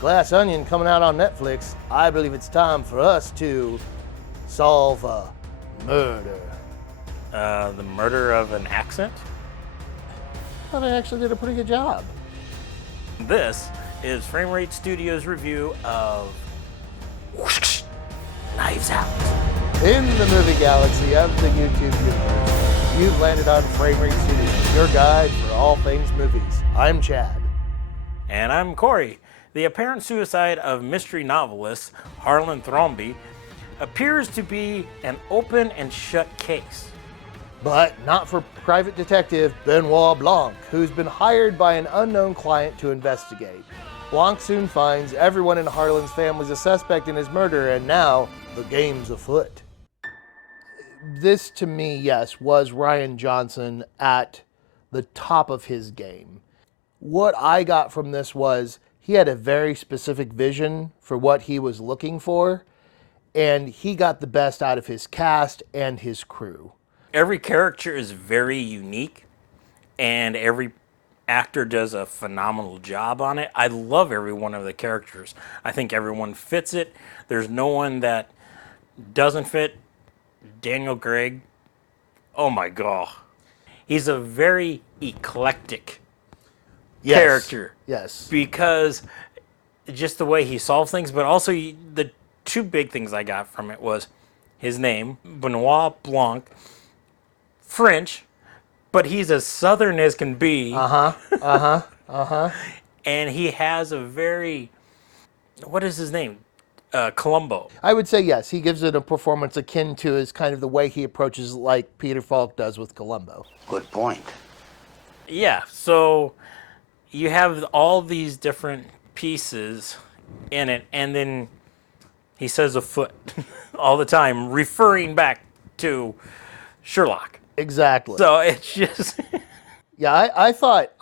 Glass Onion coming out on Netflix. I believe it's time for us to solve a murder. The murder of an accent? I thought I actually did a pretty good job. This is Frame Rate Studios' review of Knives Out. In the movie galaxy of the YouTube universe, you've landed on Frame Rate Studios, your guide for all things movies. I'm Chad. And I'm Corey. The apparent suicide of mystery novelist Harlan Thrombey appears to be an open and shut case. But not for private detective Benoit Blanc, who's been hired by an unknown client to investigate. Blanc soon finds everyone in Harlan's family is a suspect in his murder, and now the game's afoot. This, to me, yes, was Rian Johnson at the top of his game. What I got from this was he had a very specific vision for what he was looking for, and he got the best out of his cast and his crew. Every character is very unique, and every actor does a phenomenal job on it. I love every one of the characters. I think everyone fits it. There's no one that doesn't fit. Daniel Craig, oh my god. He's a very eclectic character. Yes. Because just the way he solves things, but also the two big things I got from it was his name, Benoit Blanc, French, but he's as southern as can be. And he has a very, what is his name? Columbo. I would say yes. He gives it a performance akin to his kind of the way he approaches like Peter Falk does with Columbo. Good point. Yeah, so you have all these different pieces in it, and then he says afoot all the time, referring back to Sherlock. Exactly. So it's just... Yeah, I thought,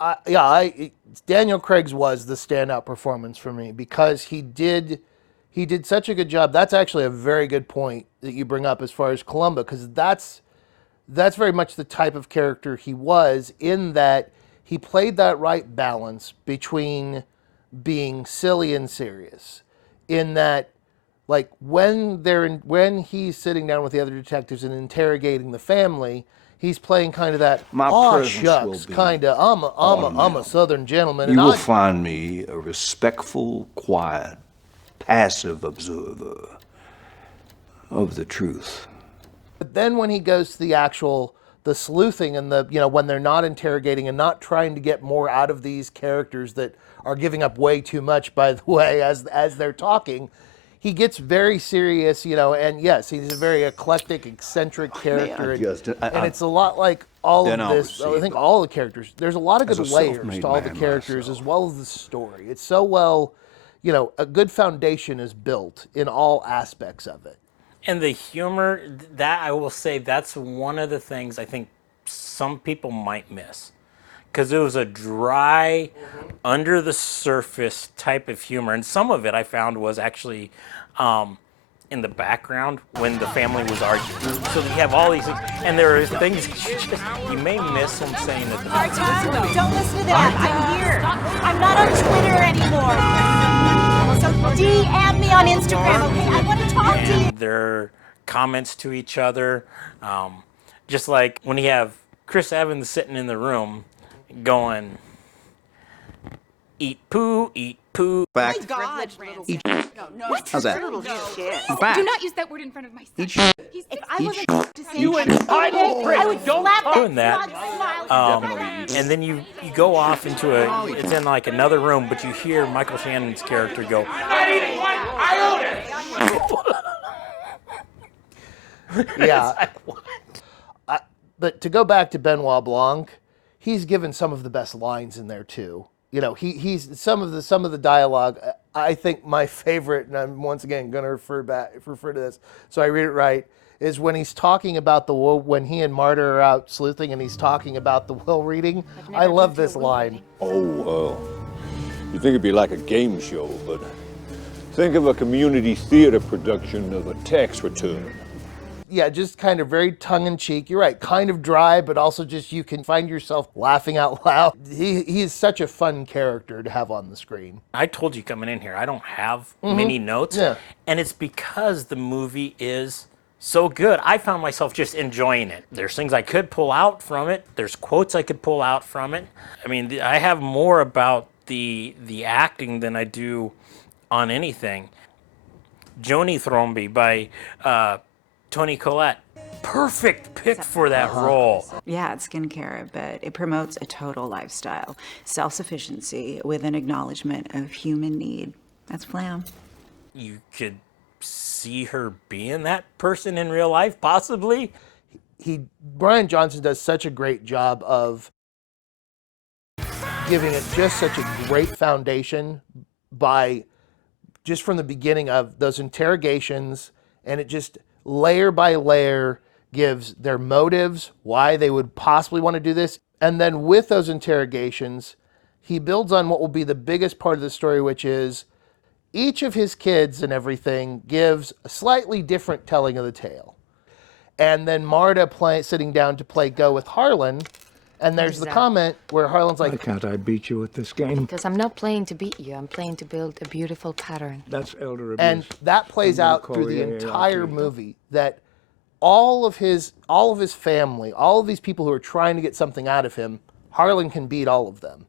Daniel Craig's was the standout performance for me because he did such a good job. That's actually a very good point that you bring up as far as Columbo, because that's very much the type of character he was, in that he played that right balance between being silly and serious. In that, like when he's sitting down with the other detectives and interrogating the family, he's playing kind of that shucks kind of I'm a Southern gentleman. You will find me a respectful, quiet, passive observer of the truth. But then when he goes to the sleuthing and when they're not interrogating and not trying to get more out of these characters that are giving up way too much, by the way, as they're talking, he gets very serious, and yes, he's a very eclectic, eccentric character. And it's a lot like all of this. I think all the characters, there's a lot of good layers to all the characters as well as the story. It's so well, a good foundation is built in all aspects of it. And the humor, that I will say, that's one of the things I think some people might miss. Because it was a dry, under the surface type of humor. And some of it I found was actually in the background when the family was arguing. So you have all these things, and there are things you may miss him saying at the beginning. Don't listen to that. I'm here. I'm not on Twitter anymore. So DM me on Instagram, okay? I want to talk to you. Their comments to each other, just like when you have Chris Evans sitting in the room going, eat poo, eat poo. Fact. Oh my God. No. How's that? Do not use that word in front of my son. If I wasn't to say You and I would slap that doing that. smile. And then you go off into it's in like another room, but you hear Michael Shannon's character go, Yeah. But to go back to Benoit Blanc, he's given some of the best lines in there too. He's some of the dialogue. I think my favorite, and I'm once again going to refer to this, so I read it right, is when he's talking about when he and Marta are out sleuthing and he's talking about the will reading. I love this line. Oh, you think it'd be like a game show, but think of a community theater production of a tax return. Yeah, just kind of very tongue-in-cheek. You're right, kind of dry, but also just you can find yourself laughing out loud. He is such a fun character to have on the screen. I told you coming in here, I don't have many notes. Yeah. And it's because the movie is so good. I found myself just enjoying it. There's things I could pull out from it. There's quotes I could pull out from it. I mean, I have more about the acting than I do on anything. Joni Thrombey by Toni Collette. Perfect pick for that role. Yeah, it's skincare, but it promotes a total lifestyle. Self-sufficiency with an acknowledgement of human need. That's Flam. You could see her being that person in real life, possibly. Rian Johnson does such a great job of giving it just such a great foundation by just from the beginning of those interrogations, and it just layer by layer gives their motives, why they would possibly want to do this. And then with those interrogations, he builds on what will be the biggest part of the story, which is each of his kids and everything gives a slightly different telling of the tale. And then Marta sitting down to play Go with Harlan, and there's the comment where Harlan's like, Why can't I beat you at this game? Because I'm not playing to beat you. I'm playing to build a beautiful pattern. That's elder abuse. and that plays I'm gonna out call through the the entire AARP. movie, that all of his family, all of these people who are trying to get something out of him, Harlan can beat all of them.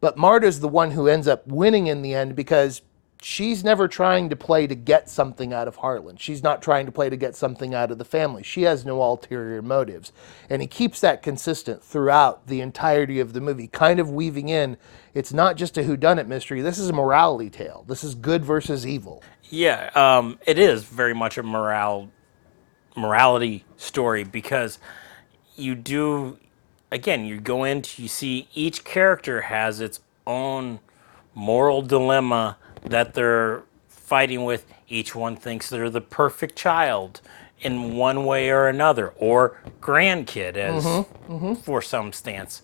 But Marta's the one who ends up winning in the end because she's never trying to play to get something out of Harlan. She's not trying to play to get something out of the family. She has no ulterior motives. And he keeps that consistent throughout the entirety of the movie, kind of weaving in, it's not just a whodunit mystery. This is a morality tale. This is good versus evil. Yeah, it is very much a morality story because you do, again, you go into, you see each character has its own moral dilemma that they're fighting with. Each one thinks they're the perfect child in one way or another, or grandkid as for some stance.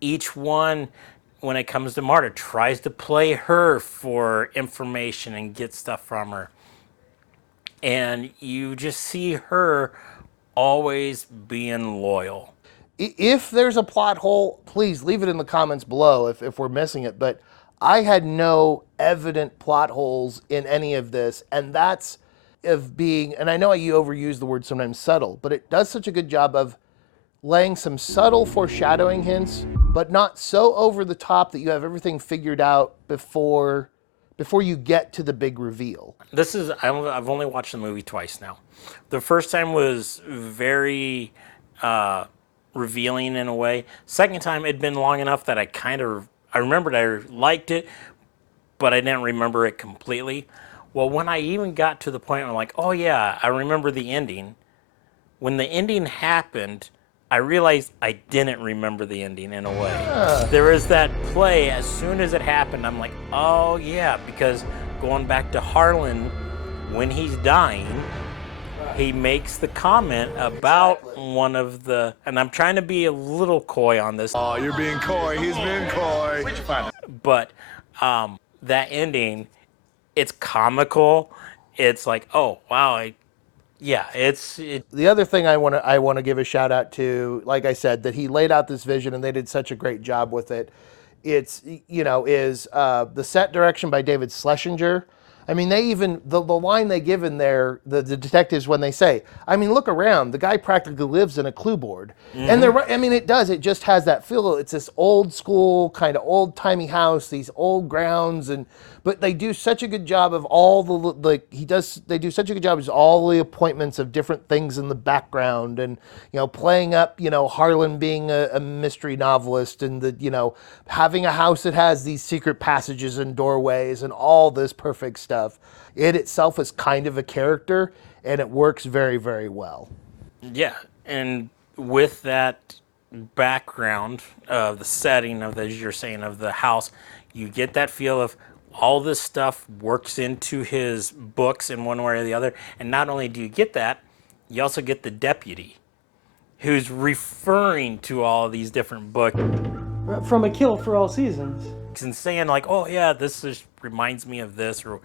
Each one, when it comes to Marta, tries to play her for information and get stuff from her. And you just see her always being loyal. If there's a plot hole, please leave it in the comments below if we're missing it. But I had no evident plot holes in any of this. And that's of being, and I know you overuse the word sometimes subtle, but it does such a good job of laying some subtle foreshadowing hints, but not so over the top that you have everything figured out before you get to the big reveal. This is, I've only watched the movie twice now. The first time was very revealing in a way. Second time, it'd been long enough that I remembered I liked it, but I didn't remember it completely. Well, when I even got to the point where I'm like, oh yeah, I remember the ending. When the ending happened, I realized I didn't remember the ending in a way. There is that play, as soon as it happened, I'm like, oh yeah, because going back to Harlan, when he's dying, he makes the comment about one of the, and I'm trying to be a little coy on this. Oh, you're being coy. He's being coy. But that ending, it's comical. It's like, oh wow, The other thing I want to give a shout out to, like I said, that he laid out this vision and they did such a great job with it. It's is the set direction by David Schlesinger. I mean, they even the line they give in there, the detectives, when they say, I mean, look around, the guy practically lives in a clue board. And they're right. I mean, it just has that feel. It's this old school kind of old timey house, these old grounds, but they do such a good job of all they do such a good job of all the appointments of different things in the background, and playing up Harlan being a mystery novelist, and having a house that has these secret passages and doorways and all this perfect stuff. It itself is kind of a character, and it works very, very well. Yeah, and with that background of the setting of, as you're saying, of the house, you get that feel of all this stuff works into his books in one way or the other. And not only do you get that, you also get the deputy who's referring to all of these different books. From A Kill for All Seasons. And saying like, oh yeah, this reminds me of this. Or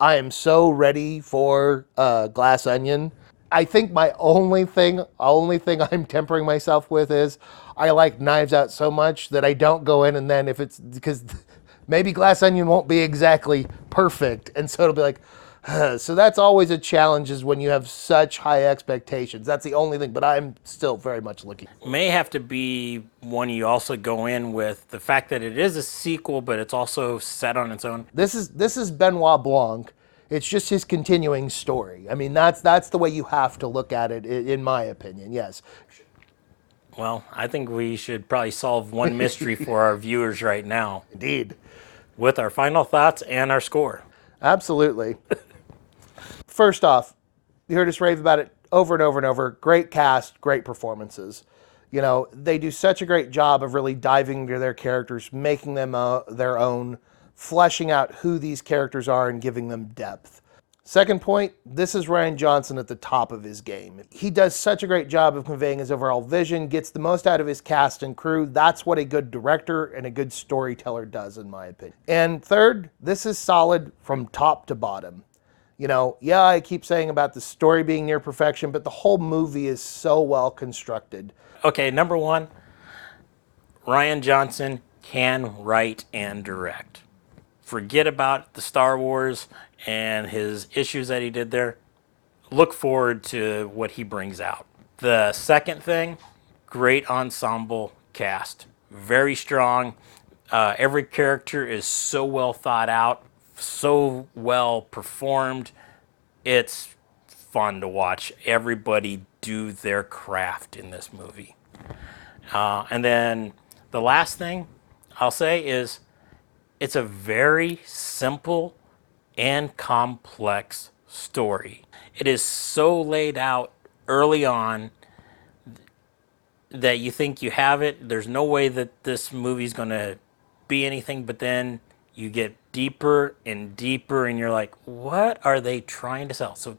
I am so ready for Glass Onion. I think my only thing I'm tempering myself with is I like Knives Out so much that I don't go in and then if it's because maybe Glass Onion won't be exactly perfect, and so it'll be like, so that's always a challenge is when you have such high expectations. That's the only thing, but I'm still very much looking. May have to be one you also go in with the fact that it is a sequel, but it's also set on its own. This is Benoit Blanc. It's just his continuing story. I mean, that's the way you have to look at it, in my opinion. Yes. Well, I think we should probably solve one mystery for our viewers right now Indeed. with our final thoughts and our score. Absolutely. First off, you heard us rave about it over and over and over. Great cast, great performances. You know, they do such a great job of really diving into their characters, making them their own, fleshing out who these characters are and giving them depth. Second point, this is Rian Johnson at the top of his game. He does such a great job of conveying his overall vision, gets the most out of his cast and crew. That's what a good director and a good storyteller does, in my opinion. And third, this is solid from top to bottom. You know, yeah, I keep saying about the story being near perfection, but the whole movie is so well constructed. Okay, number one, Rian Johnson can write and direct. Forget about the Star Wars and his issues that he did there. Look forward to what he brings out. The second thing, great ensemble cast. Very strong. Every character is so well thought out, so well performed. It's fun to watch everybody do their craft in this movie. And then the last thing I'll say is it's a very simple and complex story. It is so laid out early on that you think you have it. There's no way that this movie's going to be anything, but then you get deeper and deeper and you're like, what are they trying to sell? So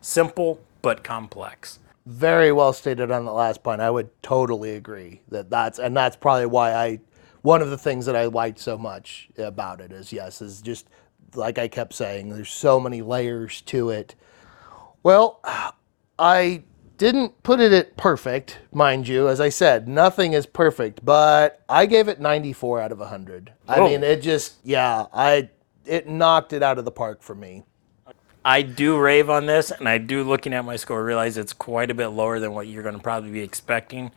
simple but complex. Very well stated on the last point. I would totally agree that's probably why one of the things that I liked so much about it is just like I kept saying, there's so many layers to it. Well, I didn't put it at perfect, mind you. As I said, nothing is perfect, but I gave it 94 out of 100. I mean, it knocked it out of the park for me. I do rave on this, and I do, looking at my score, realize it's quite a bit lower than what you're going to probably be expecting.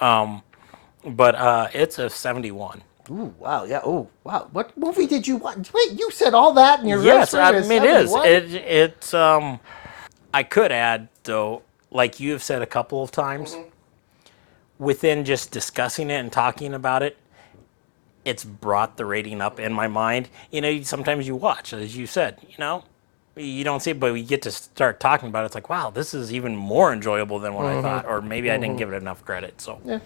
But it's a 71. Ooh, wow, yeah, oh, wow. What movie did you watch? Wait, you said all that in your Yes, road I mean, it is. 71? It's I could add, though, like you have said a couple of times, within just discussing it and talking about it, it's brought the rating up in my mind. You know, sometimes you watch, as you said, you know, you don't see it, but we get to start talking about it. It's like, wow, this is even more enjoyable than what I thought, or maybe I didn't give it enough credit. So, yeah.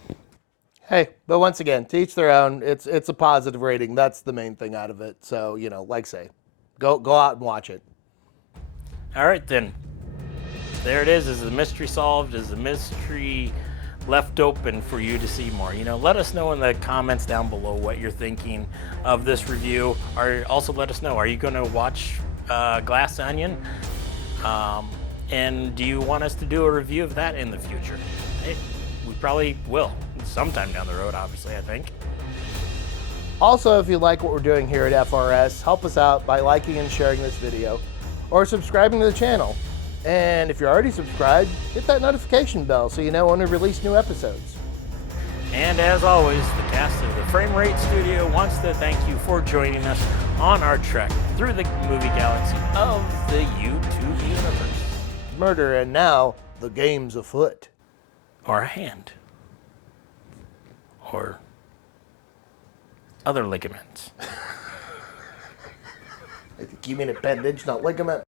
Hey, but once again, to each their own. It's a positive rating. That's the main thing out of it. So, you know, like say, go out and watch it. All right, then. There it is. Is the mystery solved? Is the mystery left open for you to see more? You know, let us know in the comments down below what you're thinking of this review. Or also let us know, are you going to watch Glass Onion? And do you want us to do a review of that in the future? Hey, we probably will. Sometime down the road, obviously, I think. Also, if you like what we're doing here at FRS, help us out by liking and sharing this video or subscribing to the channel. And if you're already subscribed, hit that notification bell so you know when we release new episodes. And as always, the cast of the Frame Rate Studio wants to thank you for joining us on our trek through the movie galaxy of the YouTube universe. Murder, and now the game's afoot. Or a hand. Or other ligaments. I think you mean appendage, not ligament.